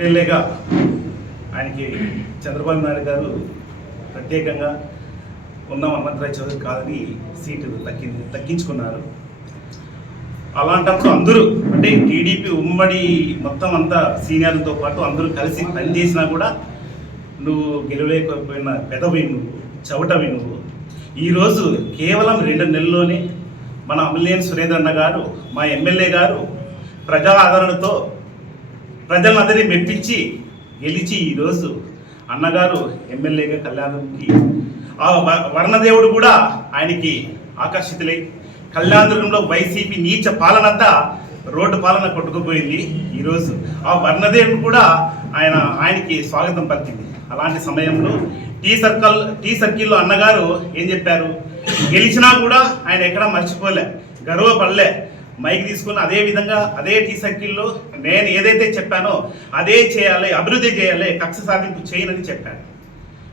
ఎమ్మెల్యేగా ఆయనకి చంద్రబాబు నాయుడు గారు ప్రత్యేకంగా ఉన్న హనుమంతరాయ్ చౌదరి కాదని సీటు తగ్గి తగ్గించుకున్నారు అలాంటప్పుడు అందరూ అంటే టీడీపీ ఉమ్మడి మొత్తం అంతా సీనియర్లతో పాటు అందరూ కలిసి పనిచేసినా కూడా నువ్వు గెలవలేకపోయిన పెదవి నువ్వు చవటవి నువ్వు. ఈరోజు కేవలం రెండు నెలల్లోనే మన అమ్మలేని సురేంద్రన్న గారు మా ఎమ్మెల్యే గారు ప్రజా ఆదరణతో ప్రజలందరినీ మెప్పించి గెలిచి ఈరోజు అన్నగారు ఎమ్మెల్యేగా కళ్యాణంకి ఆ వర్ణదేవుడు కూడా ఆయనకి ఆకర్షితులై కళ్యాణదుర్గంలో వైసీపీ నీచ పాలనంతా రోడ్డు పాలన కొట్టుకుపోయింది ఈరోజు. ఆ వర్ణదేవుడు కూడా ఆయన ఆయనకి స్వాగతం పలికింది. అలాంటి సమయంలో టీ సర్కిల్ టీ సర్కిల్లో అన్నగారు ఏం చెప్పారు? గెలిచినా కూడా ఆయన ఎక్కడా మర్చిపోలే గర్వపడలే. మైక్ తీసుకుని అదే విధంగా అదే టీ సర్కిల్లో నేను ఏదైతే చెప్పానో అదే చేయాలి అభివృద్ధి చేయాలి కక్ష సాధింపు చేయనని చెప్పాను.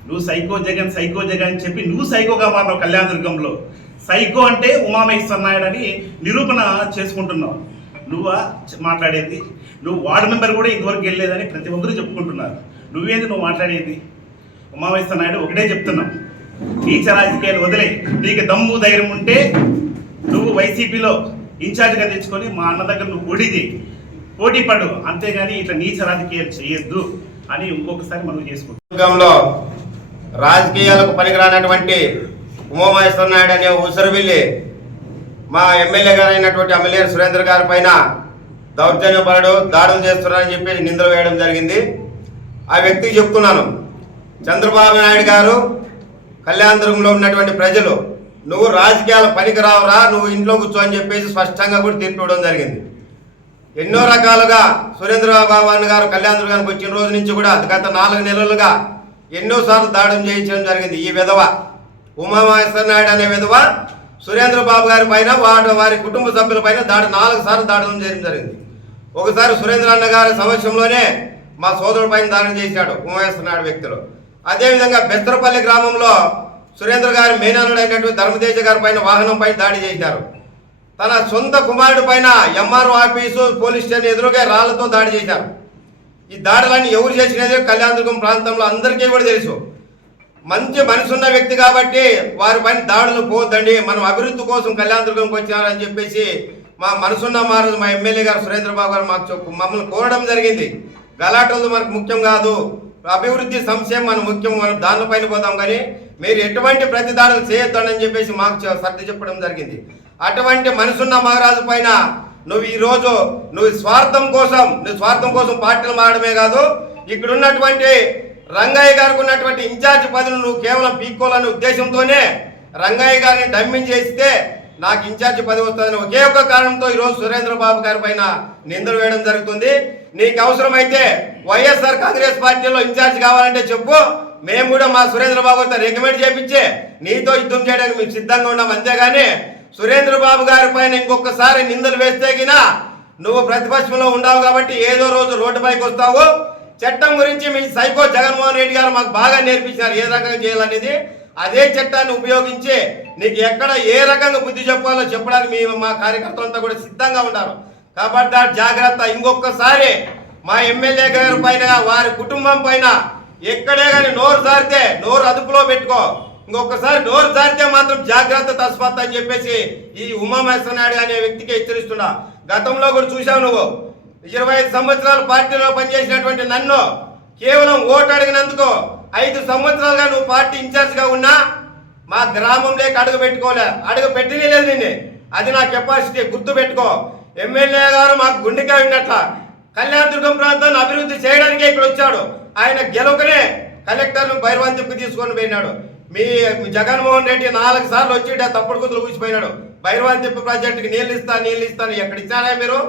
నువ్వు సైకో జగన్ సైకో జగన్ అని చెప్పి నువ్వు సైకోగా మారినావు కళ్యాణదుర్గంలో. సైకో అంటే ఉమామహేశ్వర నాయుడు అని నిరూపణ చేసుకుంటున్నావు. నువ్వా మాట్లాడేది? నువ్వు వార్డు మెంబర్ కూడా ఇంతవరకు వెళ్ళలేదని ప్రతి ఒక్కరు చెప్పుకుంటున్నారు. నువ్వేది నువ్వు మాట్లాడేది? ఉమామహేశ్వర నాయుడు ఒకటే చెప్తున్నావు నీచ రాజకీయాలు వదిలే. నీకు దమ్ము ధైర్యం ఉంటే నువ్వు వైసీపీలో ఇన్ఛార్జ్గా తెచ్చుకొని మా అన్న దగ్గర నువ్వు పోటీ పోటీ పడు. అంతేగాని ఇట్లా నీచ రాజకీయాలు చేయొద్దు అని ఇంకొకసారి మనం చేసుకుంటాం రాజకీయాలకు పనికిరానటువంటి ఉమామహేశ్వర నాయుడు అనే ఉసరవిల్లి మా ఎమ్మెల్యే గారు అయినటువంటి ఎమ్మెల్యే సురేంద్ర గారి పైన దౌర్జన్యపరుడు దాడులు చేస్తున్నారని చెప్పి నిందలు వేయడం జరిగింది. ఆ వ్యక్తికి చెప్తున్నాను. చంద్రబాబు నాయుడు గారు కళ్యాణదుర్గంలో ఉన్నటువంటి ప్రజలు నువ్వు రాజకీయాల పనికి రావురా నువ్వు ఇంట్లో కూర్చో అని చెప్పేసి స్పష్టంగా కూడా తీర్పు ఇవ్వడం జరిగింది. ఎన్నో రకాలుగా సురేంద్రబాబు అన్న గారు గారికి వచ్చిన రోజు నుంచి కూడా గత నాలుగు నెలలుగా ఎన్నోసార్లు దాడులు చేయించడం జరిగింది. ఈ విధవ ఉమామహేశ్వర నాయుడు అనే విధవ సురేంద్రబాబు గారి పైన వాడు వారి కుటుంబ సభ్యుల పైన దాడి నాలుగు సార్లు దాడులు చేయడం జరిగింది. ఒకసారి సురేంద్ర అన్న గారి సమక్షంలోనే మా సోదరుడి పైన దాడి చేశాడు ఉమామహేశ్వర నాయుడు వ్యక్తులు. అదేవిధంగా బెస్తరపల్లి గ్రామంలో సురేంద్ర గారి మేనల్లుడైనటువంటి ధర్మదేశ గారి పైన వాహనం పైన దాడి చేశారు తన సొంత కుమారుడి పైన ఎంఆర్ఓ ఆఫీసు పోలీస్ స్టేషన్ ఎదురుగా రాళ్ళతో దాడి చేశారు. ఈ దాడులన్నీ ఎవరు చేసినది కళ్యాణదుర్గం ప్రాంతంలో అందరికీ కూడా తెలుసు. మంచి మనసున్న వ్యక్తి కాబట్టి వారి పైన దాడులు పోవద్దండి మనం అభివృద్ధి కోసం కళ్యాణదుర్గంకి వచ్చారని చెప్పేసి మా మనసున్న మారు మా ఎమ్మెల్యే గారు సురేంద్ర బాబు గారు మాకు మమ్మల్ని కోరడం జరిగింది. గలాటలు మనకు ముఖ్యం కాదు. అభివృద్ధి సంశయం మన ముఖ్యం మనం దానిపైన పోదాం కానీ మీరు ఎటువంటి ప్రతి దాడులు చేయొద్దని చెప్పేసి మాకు సర్ది చెప్పడం జరిగింది. అటువంటి మనసున్న మహారాజు పైన నువ్వు ఈ రోజు నువ్వు స్వార్థం కోసం నువ్వు స్వార్థం కోసం పార్టీలు మారడమే కాదు ఇక్కడ ఉన్నటువంటి రంగయ్య గారికి ఉన్నటువంటి ఇన్ఛార్జ్ పదవిని నువ్వు కేవలం పీక్కోవాలనే ఉద్దేశంతోనే రంగయ్య గారిని డమ్మింగ్ చేస్తే నాకు ఇన్ఛార్జ్ పదవి వస్తుందని ఒకే ఒక కారణంతో ఈరోజు సురేంద్ర బాబు గారి పైన నిందలు వేయడం జరుగుతుంది. నీకు అవసరమైతే వైఎస్ఆర్ కాంగ్రెస్ పార్టీలో ఇన్ఛార్జ్ కావాలంటే చెప్పు. మేము కూడా మా సురేంద్ర బాబు రికమెండ్ చేయించే నీతో యుద్ధం చేయడానికి మేము సిద్ధంగా ఉన్నాం. అంతేగాని సురేంద్ర బాబు గారి పైన ఇంకొకసారి నిందలు వేస్తే గినా నువ్వు ప్రతిపక్షంలో ఉండవు కాబట్టి ఏదో రోజు రోడ్డుపైకి వస్తావు. చట్టం గురించి మీ సైకో జగన్మోహన్ రెడ్డి గారు మాకు బాగా నేర్పించారు ఏ రకంగా చేయాలనేది. అదే చట్టాన్ని ఉపయోగించి నీకు ఎక్కడ ఏ రకంగా బుద్ధి చెప్పాలో చెప్పడానికి మీ మా కార్యకర్తలంతా కూడా సిద్ధంగా ఉన్నారు. కాబట్టి ఆ జాగ్రత్త. ఇంకొకసారి మా ఎమ్మెల్యే గారి పైన వారి కుటుంబం పైన ఎక్కడే కానీ నోరు జారితే నోరు అదుపులో పెట్టుకో. ఇంకొకసారి నోరు జారితే మాత్రం జాగ్రత్త తస్పత్ అని చెప్పేసి ఈ ఉమామహేశ్వర నాయుడు అనే వ్యక్తికి హెచ్చరిస్తున్నా. గతంలో కూడా చూసావు నువ్వు. ఇరవై ఐదు సంవత్సరాలు పార్టీలో పనిచేసినటువంటి నన్ను కేవలం ఓటు అడిగినందుకు ఐదు సంవత్సరాలుగా నువ్వు పార్టీ ఇన్ఛార్జ్గా ఉన్నా మా గ్రామంలోకి అడుగు పెట్టుకోలే. అడుగు పెట్టినలేదు నిన్ను. అది నా కెపాసిటీ. గుర్తు పెట్టుకో. ఎమ్మెల్యే గారు మాకు గుండెకాయ ఉన్నట్ల కళ్యాణదుర్గం ప్రాంతాన్ని అభివృద్ధి చేయడానికే ఇక్కడ వచ్చాడు. ఆయన గెలవకనే కలెక్టర్ను భైరవంతికి తీసుకొని పోయినాడు. మీ జగన్మోహన్ రెడ్డి నాలుగు సార్లు వచ్చి తప్పుడు కుదురు ఊసిపోయినాడు భైరవంతిప్ప ప్రాజెక్టుకి నీళ్ళు ఇస్తా నీళ్ళు ఇస్తాను ఎక్కడ ఇచ్చారా మీరు?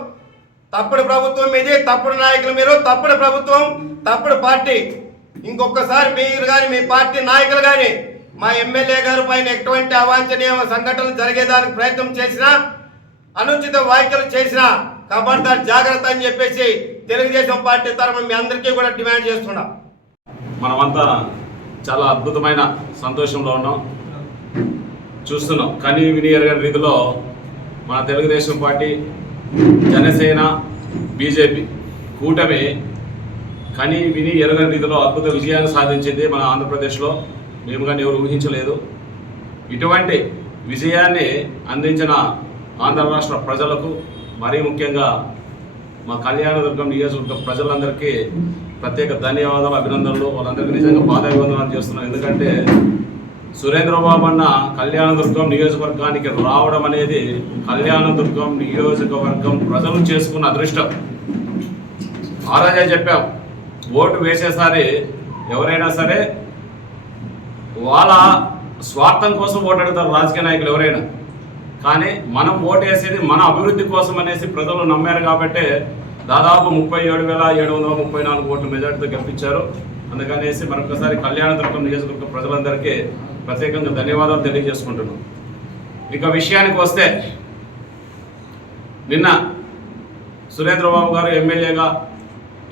తప్పుడు ప్రభుత్వం మీది తప్పుడు నాయకులు మీరు తప్పుడు ప్రభుత్వం తప్పుడు పార్టీ. ఇంకొకసారి మీరు కానీ మీ పార్టీ నాయకులు కానీ మా ఎమ్మెల్యే గారి పైన ఎటువంటి అవాంఛనీయ సంఘటనలు జరిగేదానికి ప్రయత్నం చేసినా అనుచిత వ్యాఖ్యలు చేసినా ఖబర్దార్ జాగ్రత్త అని చెప్పేసి తెలుగుదేశం పార్టీ తరఫున మీ అందరికీ కూడా డిమాండ్ చేస్తున్నా. మనమంతా చాలా అద్భుతమైన సంతోషంలో ఉన్నాం. చూస్తున్నాం. కనీ ఎరగని రీతిలో మన తెలుగుదేశం పార్టీ జనసేన బీజేపీ కూటమి కనీ విని ఎరగని రీతిలో అద్భుత విజయాన్ని సాధించింది మన ఆంధ్రప్రదేశ్లో. మేము కానీ ఎవరు ఊహించలేదు. ఇటువంటి విజయాన్ని అందించిన ఆంధ్ర రాష్ట్ర ప్రజలకు మరీ ముఖ్యంగా మా కళ్యాణదుర్గం నియోజకవర్గ ప్రజలందరికీ ప్రత్యేక ధన్యవాదాలు అభినందనలు. వాళ్ళందరికీ నిజంగా పాదాభివందనాలు చేస్తున్నాం. ఎందుకంటే సురేంద్రబాబు అన్న కళ్యాణదుర్గం నియోజకవర్గానికి రావడం అనేది కళ్యాణదుర్గం నియోజకవర్గం ప్రజలు చేసుకున్న అదృష్టం. ఆ రోజే చెప్పాం ఓటు వేసేసారి ఎవరైనా సరే వాళ్ళ స్వార్థం కోసం ఓటు అడుగుతారు రాజకీయ నాయకులు ఎవరైనా. కానీ మనం ఓటేసేది వేసేది మన అభివృద్ధి కోసం అనేసి ప్రజలు నమ్మారు కాబట్టి దాదాపు ముప్పై ఏడు వేల ఏడు వందల ముప్పై నాలుగు ఓట్ల మెజార్టీతో గెలిపించారు. అందుకనేసి మరొకసారి కళ్యాణదుర్గం నియోజకవర్గ ప్రజలందరికీ ప్రత్యేకంగా ధన్యవాదాలు తెలియజేసుకుంటున్నాం. ఇక విషయానికి వస్తే నిన్న సురేంద్రబాబు గారు ఎమ్మెల్యేగా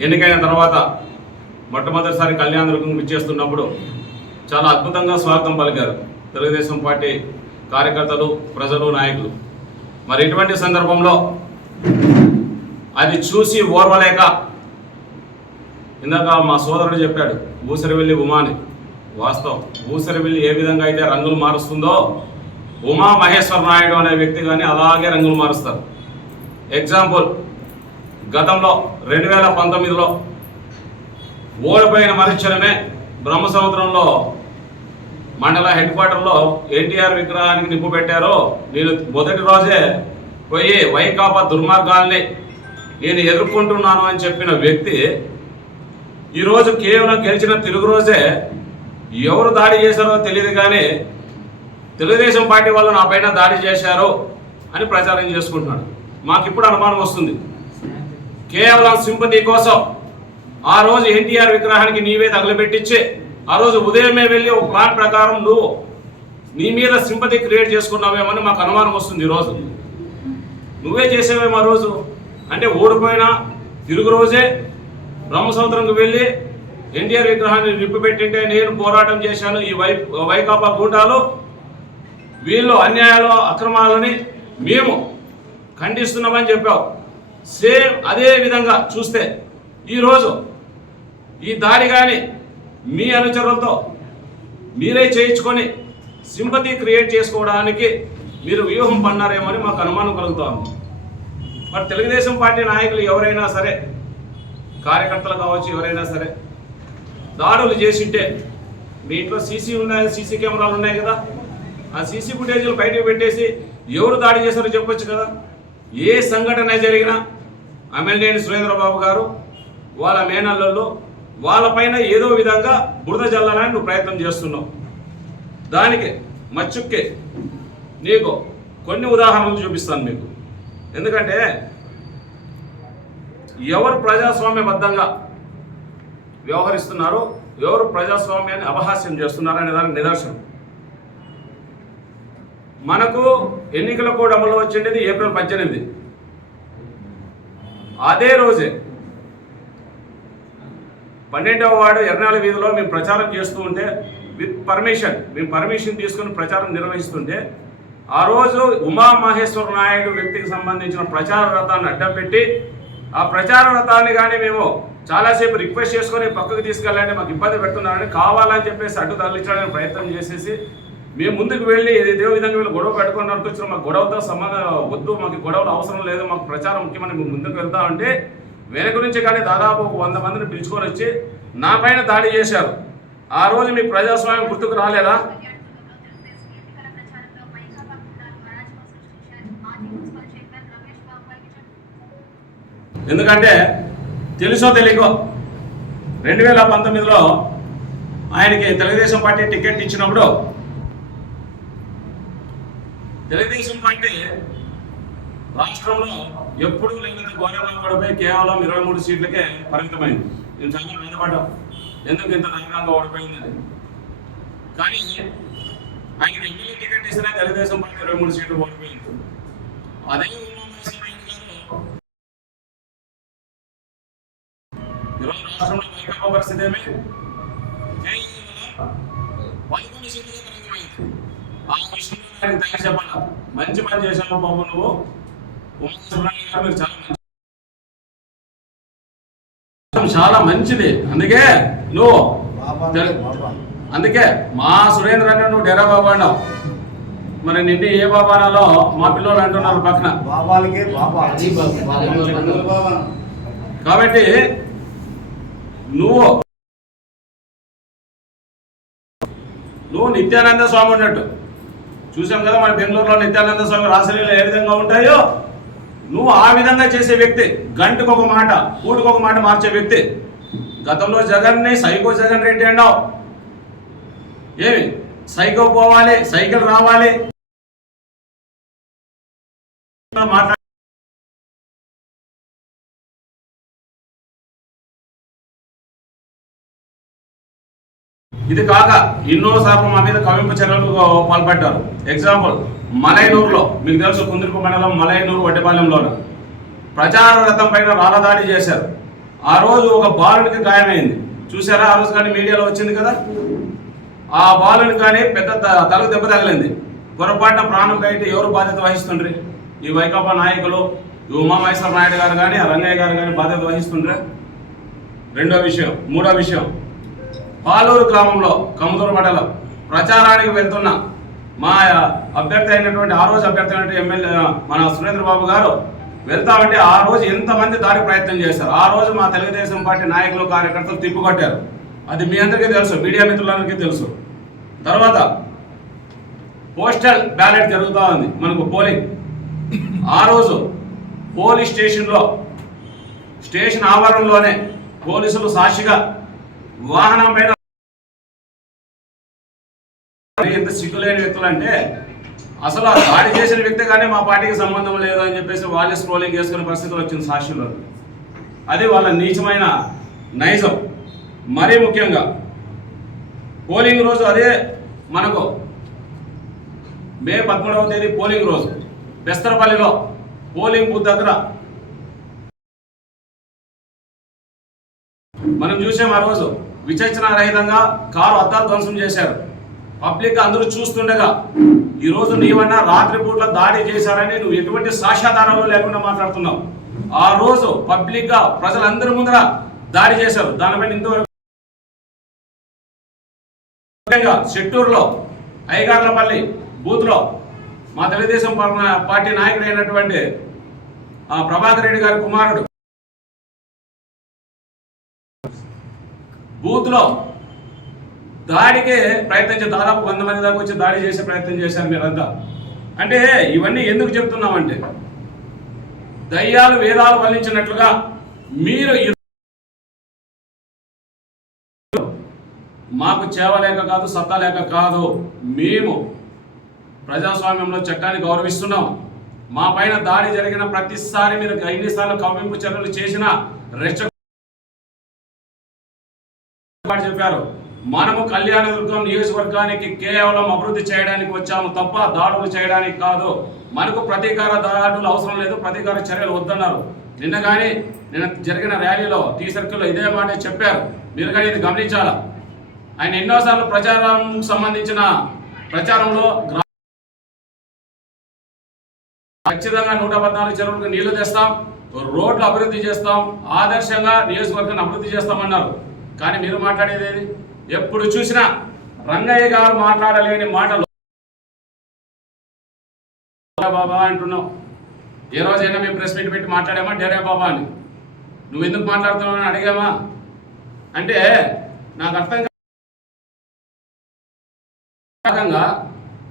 ఎన్నికైన తర్వాత మొట్టమొదటిసారి కళ్యాణదుర్గం ఇచ్చేస్తున్నప్పుడు చాలా అద్భుతంగా స్వాగతం పలికారు తెలుగుదేశం పార్టీ కార్యకర్తలు ప్రజలు నాయకులు. మరి ఇటువంటి సందర్భంలో అది చూసి ఓర్వలేక ఇందాక మా సోదరుడు చెప్పాడు ఊసరివెల్లి ఉమాని. వాస్తవం. ఊసరివెల్లి ఏ విధంగా అయితే రంగులు మారుస్తుందో ఉమా మహేశ్వర నాయుడు అనే వ్యక్తి కానీ అలాగే రంగులు మారుస్తారు. ఎగ్జాంపుల్ గతంలో రెండు వేల పంతొమ్మిదిలో ఓడిపోయిన మరుక్షణమే బ్రహ్మసముద్రంలో మండల హెడ్ క్వార్టర్లో ఎన్టీఆర్ విగ్రహానికి నిప్పు పెట్టారో నేను మొదటి రోజే పోయి వైకాపా దుర్మార్గాల్ని నేను ఎదుర్కొంటున్నాను అని చెప్పిన వ్యక్తి ఈరోజు కేవలం గెలిచిన తెలుగు రోజే ఎవరు దాడి చేశారో తెలియదు కానీ తెలుగుదేశం పార్టీ వాళ్ళు నా పైన దాడి చేశారు అని ప్రచారం చేసుకుంటున్నాడు. మాకు ఇప్పుడు అనుమానం వస్తుంది. కేవలం సింపతి కోసం ఆ రోజు ఎన్టీఆర్ విగ్రహానికి నీవే తగలబెట్టించి ఆ రోజు ఉదయమే వెళ్ళి ఒక ప్లాన్ ప్రకారం నువ్వు నీ మీద సింపతి క్రియేట్ చేసుకున్నావేమని మాకు అనుమానం వస్తుంది ఈరోజు నువ్వే చేసేవేమో ఆ రోజు? అంటే ఓడిపోయినా తిరుగు రోజే బ్రహ్మసముద్రంకి వెళ్ళి ఎన్టీఆర్ విగ్రహాన్ని నిప్పుపెట్టింటే నేను పోరాటం చేశాను ఈ వై వైకాపా గూటాలు వీళ్ళు అన్యాయాలు అక్రమాలని మేము ఖండిస్తున్నామని చెప్పావు. సేమ్ అదే విధంగా చూస్తే ఈరోజు ఈ దారి కానీ మీ అనుచరులతో మీరే చేయించుకొని సింపతి క్రియేట్ చేసుకోవడానికి మీరు వ్యూహం పన్నారేమో అని మాకు అనుమానం కలుగుతోంది మరి తెలుగుదేశం పార్టీ నాయకులు ఎవరైనా సరే కార్యకర్తలు కావచ్చు ఎవరైనా సరే దాడులు చేసింటే మీ ఇంట్లో సీసీ ఉన్నాయి సీసీ కెమెరాలు ఉన్నాయి కదా. ఆ సీసీ ఫుటేజీలు బయటకు పెట్టేసి ఎవరు దాడి చేశారో చెప్పొచ్చు కదా. ఏ సంఘటన జరిగినా అమెల్నేని సురేంద్రబాబు గారు వాళ్ళ మేనల్లలో వాళ్ళపైన ఏదో విధంగా బురద జల్లాలని నువ్వు ప్రయత్నం చేస్తున్నావు. దానికి మచ్చుక్కే. నీకు కొన్ని ఉదాహరణలు చూపిస్తాను మీకు. ఎందుకంటే ఎవరు ప్రజాస్వామ్యబద్ధంగా వ్యవహరిస్తున్నారో ఎవరు ప్రజాస్వామ్యాన్ని అపహాస్యం చేస్తున్నారో అనే దానికి నిదర్శనం. మనకు ఎన్నికల కోడ్ అమలు వచ్చిండేది ఏప్రిల్ పద్దెనిమిది. అదే రోజే పన్నెండవ వార్డు ఎర్నాల వీధిలో మేము ప్రచారం చేస్తూ ఉంటే విత్ పర్మిషన్ మేము పర్మిషన్ తీసుకుని ప్రచారం నిర్వహిస్తుంటే ఆ రోజు ఉమామహేశ్వర నాయుడు వ్యక్తికి సంబంధించిన ప్రచార రథాన్ని అడ్డం పెట్టి ఆ ప్రచార రథాన్ని కానీ మేము చాలాసేపు రిక్వెస్ట్ చేసుకొని పక్కకు తీసుకెళ్ళాలంటే మాకు ఇబ్బంది పెడుతున్నారని కావాలని చెప్పేసి అడ్డు తరలించడానికి ప్రయత్నం చేసేసి మేము ముందుకు వెళ్ళి ఏదో విధంగా వీళ్ళు గొడవ పెట్టుకుని అనుకొచ్చిన మాకు గొడవతో సంబంధం వద్దు మాకు గొడవలు అవసరం లేదు మాకు ప్రచారం ముఖ్యమని మేము ముందుకు వెళ్తా ఉంటే వెనక నుంచి కానీ దాదాపు ఒక వంద మందిని పిలుచుకొని వచ్చి నా పైన దాడి చేశారు. ఆ రోజు మీ ప్రజాస్వామ్యం గుర్తుకు రాలేదా? ఎందుకంటే తెలుసో తెలియకో రెండు వేల పంతొమ్మిదిలో ఆయనకి తెలుగుదేశం పార్టీ టికెట్ ఇచ్చినప్పుడు తెలుగుదేశం పార్టీ రాష్ట్రంలో ఎప్పుడూ లేనంత ఘోరంగా కేవలం ఇరవై మూడు సీట్లకే పరిమితమైంది. నేను చాలా బాధపడ్డాం ఎందుకు ఇంత రంగంగా ఓడిపోయింది అది? కానీ ఆయన ఎమ్మెల్యే టికెట్ ఇస్తేనే తెలుగుదేశం పార్టీ ఇరవై మూడు సీట్లు ఓడిపోయింది. అదే ఈరోజు రాష్ట్రంలో వైకాపా పరిస్థితి ఏమి? పదకొండు పరిమితమైంది. ఆ విషయంలో ఆయన మంచి పని చేశావు బాబు నువ్వు? చాలా మంచి చాలా మంచిది. అందుకే నువ్వు అందుకే మా సురేంద్ర అంటే నువ్వు డెరా బాబా అన్నావు. మరి నిన్ను ఏ బాబా అనాలో మా పిల్లలు అంటున్నారు పక్కన. బాబాలకే బాబా. కాబట్టి నువ్వు నువ్వు నిత్యానంద స్వామి ఉన్నట్టు చూసాం కదా మన బెంగళూరులో నిత్యానంద స్వామి రాసలీలు ఏ విధంగా ఉంటాయో? నువ్వు ఆ విధంగా చేసే వ్యక్తి గంటకు ఒక మాట పూటకు ఒక మాట మార్చే వ్యక్తి. గతంలో జగన్ని సైకో జగన్ రెడ్డి అన్నావు. ఏమి? సైకో పోవాలి సైకిల్ రావాలి. ఇది కాక ఎన్నోసార్లు మా మీద కవింపు చర్యలకు పాల్పడ్డారు. ఎగ్జాంపుల్ మలైనూరులో మీకు తెలుసు కుందుర్పు మండలం మలైనూరు వడ్డపాలెంలోన ప్రచార రథం పైన రాలదాడి చేశారు. ఆ రోజు ఒక బాలునికి గాయమైంది. చూసారా ఆ రోజు కానీ మీడియాలో వచ్చింది కదా? ఆ బాలుని కానీ పెద్ద త- తలకు దెబ్బ తగిలింది. పొరపాటున ప్రాణం బయట ఎవరు బాధ్యత వహిస్తుండ్రి? ఈ వైకాపా నాయకులు ఈ ఉమామహేశ్వర నాయుడు గారు కానీ రంగయ్య గారు కానీ బాధ్యత వహిస్తుండ్రే? రెండో విషయం మూడో విషయం. పాలూరు గ్రామంలో కముదూరు మండలం ప్రచారానికి వెళ్తున్న మా అభ్యర్థి అయినటువంటి ఆ రోజు అభ్యర్థి అయినటువంటి ఎమ్మెల్యే మన సురేంద్ర బాబు గారు వెళ్తామంటే ఆ రోజు ఎంతమంది దారి ప్రయత్నం చేశారు? ఆ రోజు మా తెలుగుదేశం పార్టీ నాయకులు కార్యకర్తలు తిప్పుకొట్టారు. అది మీ అందరికీ తెలుసు మీడియా మిత్రులందరికీ తెలుసు. తర్వాత పోస్టల్ బ్యాలెట్ జరుగుతూ ఉంది మనకు పోలింగ్. ఆ రోజు పోలీస్ స్టేషన్లో స్టేషన్ ఆవరణలోనే పోలీసులు సాక్షిగా వాహనం పైన ఎంత వ్యక్తులు అంటే అసలు ఆ దాడి చేసిన వ్యక్తి కానీ మా పార్టీకి సంబంధం లేదు అని చెప్పేసి వాళ్ళే స్క్రోలింగ్ చేసుకునే పరిస్థితులు వచ్చింది సాక్షులు అది వాళ్ళ నీచమైన నైజం. మరీ ముఖ్యంగా పోలింగ్ రోజు అదే మనకు మే పదమూడవ తేదీ పోలింగ్ రోజు. బెస్తరపల్లిలో పోలింగ్ బూత్ దగ్గర మనం చూసాం ఆ రోజు. విచక్షణారహితంగా కారు అద్దాలు ధ్వంసం చేశారు. పబ్లిక్ అందరూ చూస్తుండగా ఈ రోజు నీవన్నా రాత్రిపూట్ల దాడి చేశారని నువ్వు ఎటువంటి సాక్ష్యాధారాలు లేకుండా మాట్లాడుతున్నావు. ఆ రోజు పబ్లిక్గా ప్రజలందరి ముందర దాడి చేశారు. దానిపైన ఇంతవరకు ముఖ్యంగా చెట్టూరులో అయ్యగార్లపల్లి బూత్లో మా తెలుగుదేశం పార్టీ నాయకుడు అయినటువంటి ఆ ప్రభాకర్ రెడ్డి గారి కుమారుడు బూత్లో దాడికి ప్రయత్నించి దాదాపు వంద మంది దాకా వచ్చి దాడి చేసే ప్రయత్నం చేశారు మీరంతా. అంటే ఇవన్నీ ఎందుకు చెప్తున్నామంటే దయ్యాలు వేదాలు వల్లించినట్లుగా మీరు మాకు మాకు చేవలేక కాదు సత్తా లేక కాదు మేము ప్రజాస్వామ్యంలో చట్టాన్ని గౌరవిస్తున్నాం. మా పైన దాడి జరిగిన ప్రతిసారి మీరు ఎన్నిసార్లు కవ్వింపు చర్యలు చేసినా రెచ్చ చెప్పారు. మనము కళ్యాణదుర్గం నియోజకవర్గానికి కేవలం అభివృద్ధి చేయడానికి వచ్చాము తప్ప దాడులు చేయడానికి కాదు. మనకు ప్రతీకార దాడులు అవసరం లేదు ప్రతీకార చర్యలు వద్దన్నారు. నిన్న కానీ నిన్న జరిగిన ర్యాలీలో టీ సర్కిల్లో ఇదే మాట చెప్పారు. మీరు కానీ ఇది గమనించాలా? ఆయన ఎన్నోసార్లు ప్రచారం సంబంధించిన ప్రచారంలో ఖచ్చితంగా నూట పద్నాలుగు చెరువులకు నీళ్ళు తెస్తాం రోడ్లు అభివృద్ధి చేస్తాం ఆదర్శంగా నియోజకవర్గాన్ని అభివృద్ధి చేస్తామన్నారు. కానీ మీరు మాట్లాడేది ఏది? ఎప్పుడు చూసినా రంగయ్య గారు మాట్లాడలేని మాటలు. బాబా అంటున్నావు. ఏ రోజైనా మేము ప్రెస్ మీట్ పెట్టి మాట్లాడామా? డేరే బాబా అని. నువ్వు ఎందుకు మాట్లాడుతున్నావు అని అడిగామా? అంటే నాకు అర్థం కా- రకంగా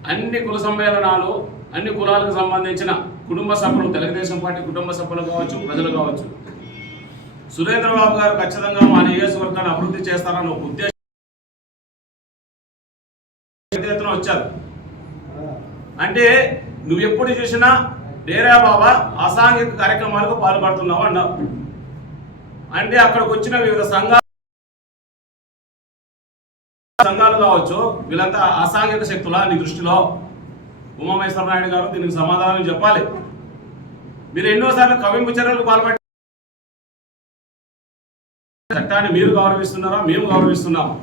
అన్ని కుల సమ్మేళనాలు అన్ని కులాలకు సంబంధించిన కుటుంబ సభ్యులు తెలుగుదేశం పార్టీ కుటుంబ సభ్యులు కావచ్చు ప్రజలు కావచ్చు. సురేంద్ర బాబు గారు ఖచ్చితంగా మా నియోజకవర్గాన్ని అభివృద్ధి చేస్తారన్న ఉద్దేశం వచ్చారు. అంటే నువ్వు ఎప్పుడు చూసినా డేరా బాబా అసాంఘిక కార్యక్రమాలకు పాల్పడుతున్నావు అన్నావు. అంటే అక్కడికి వచ్చిన వివిధ సంఘాలు సంఘాలు కావచ్చు వీళ్ళంతా అసాంఘిక శక్తుల నీ దృష్టిలో? ఉమామేశ్వర నాయుడు గారు దీనికి సమాధానం చెప్పాలి. మీరు ఎన్నోసార్లు కవింపు చర్యలకు పాల్పడి చట్టాన్ని మీరు గౌరవిస్తున్నారా? మేము గౌరవిస్తున్నాము.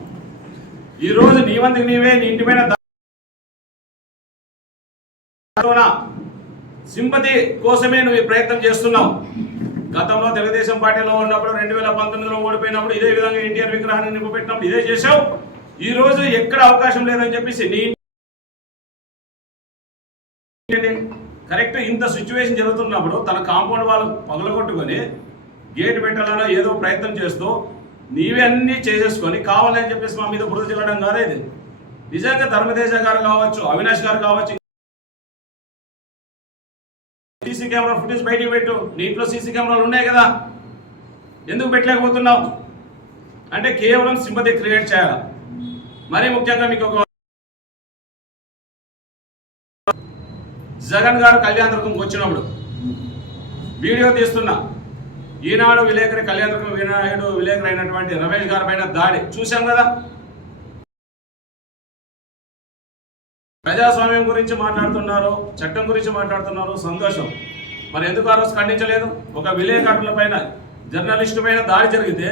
ఈ రోజు నీ వంతుకు నీవే నీ ఇంటి మీద సింపతి కోసమే నువ్వు ఈ ప్రయత్నం చేస్తున్నావు. గతంలో తెలుగుదేశం పార్టీలో ఉన్నప్పుడు రెండు వేల పంతొమ్మిదిలో ఓడిపోయినప్పుడు ఇదే విధంగా ఎన్టీఆర్ విగ్రహాన్ని నింపబెట్టినప్పుడు ఇదే చేసావు ఈ రోజు ఎక్కడ అవకాశం లేదని చెప్పేసి నీ కరెక్ట్ ఇంత సిచ్యువేషన్ జరుగుతున్నప్పుడు తన కాంపౌండ్ వాళ్ళు పగలగొట్టుకొని గేట్ పెట్టాలనో ఏదో ప్రయత్నం చేస్తూ నీవే అన్ని చేసేసుకొని కావాలని చెప్పేసి మా మీద బురద చెల్లడం కాదు ఇది. నిజంగా ధర్మదేశ గారు కావచ్చు అవినాష్ గారు కావచ్చు సీసీ కెమెరా ఫుటేజ్ బయటికి పెట్టు. నీ ఇంట్లో సీసీ కెమెరాలు ఉన్నాయి కదా. ఎందుకు పెట్టలేకపోతున్నావు? అంటే కేవలం సింపతి క్రియేట్ చేయాలి? మరీ ముఖ్యంగా మీకు ఒక జగన్ గారు కళ్యాణదుర్గంకి వచ్చినప్పుడు వీడియో తీస్తున్నా. ఈనాడు విలేకరి కళ్యాణదుర్గం వినాయుడు విలేకరి అయినటువంటి రమేష్ గారి పైన దాడి. చూశాం కదా? ప్రజాస్వామ్యం గురించి మాట్లాడుతున్నారు చట్టం గురించి మాట్లాడుతున్నారు సంతోషం. మరి ఎందుకు ఆ రోజు ఖండించలేదు? ఒక విలేకరుల పైన జర్నలిస్టు పైన దాడి జరిగితే